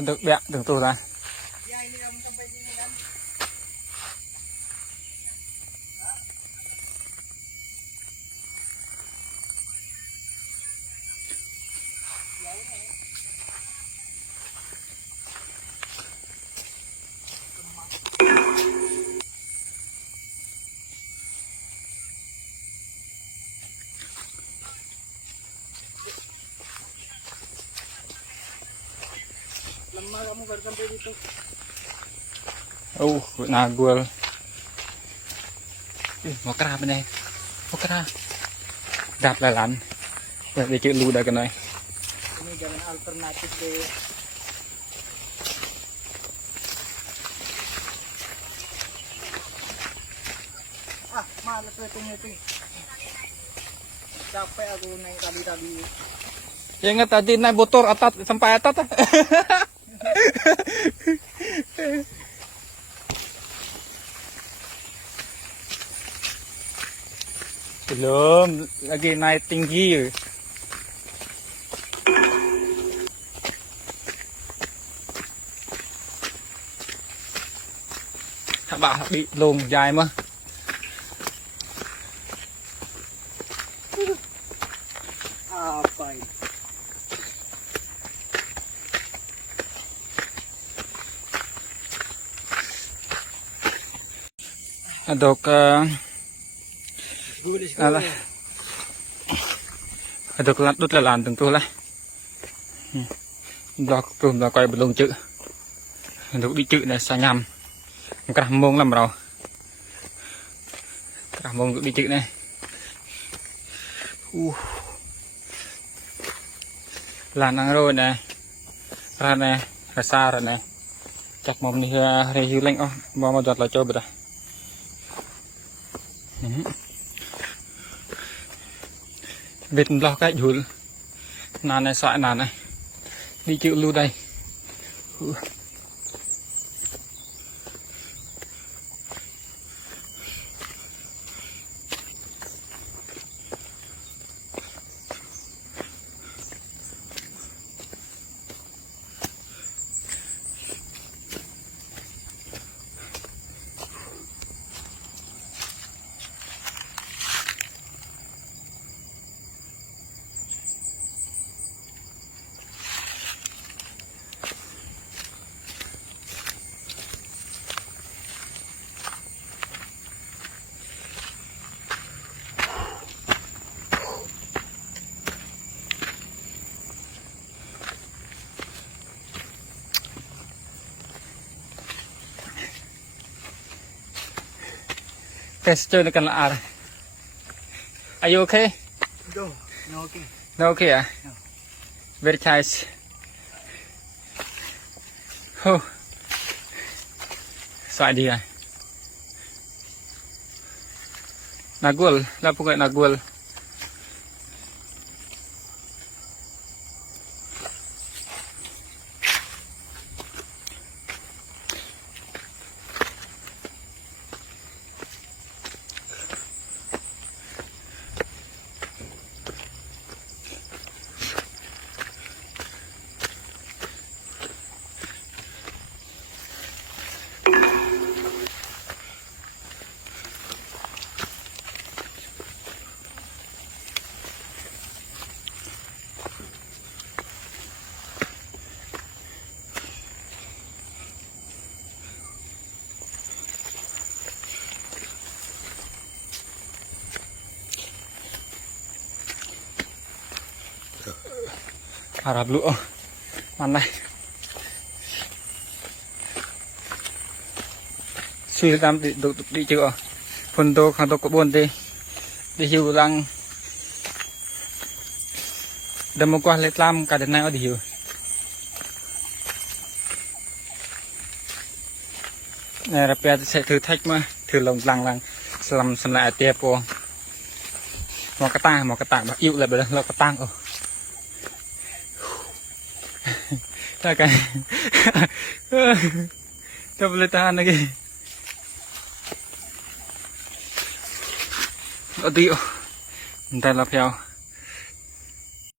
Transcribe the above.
được bẹ từng tù ra Lama kamu baru sampai itu. Nagul. Mau kerah bên này. Mau kerah. Đạp lại lắn. Để chữ lưu đây cái này. Ini jalan alternatif deh. Malas itu. Capek aku naik tadi. Ya ingat tadi naik motor atas sampai atas. Belum, lagi naik tinggi. Bảo bị lùm dài mà. Apa ini? Aduk aduk đút là làm từng tu lại. Đó quay belum chữ. Aduk đi chữ này xa nhầm. Cả mông làm rồi. Cả mông đi chữ này. Là năng rồi này. Ra này, ra xa rồi này. Chặt mông như review lạnh mà giọt là cho bật. Vịt lo cái dùl. Nà này xoại nà này. Đi chữ lưu đây. Let's chơi nó cần là à. Are you okay? No okay. No okay à? No. Very tight. Xoay đi à? Nagul, là pokoknya nagul. Harap dulu mana suy tam đi chữa phun tô khang tô có buồn đi hiểu rằng đâm qua lệ lam cả đợt này ở đi hiểu này là pe sẽ thử thách mà thử lòng lăng làm lại tiệp của một cái tang mà yêu lại bây giờ là cái tang Thôi cái Cho boleh tahan lagi. Ở tiêu. Người ta là phèo.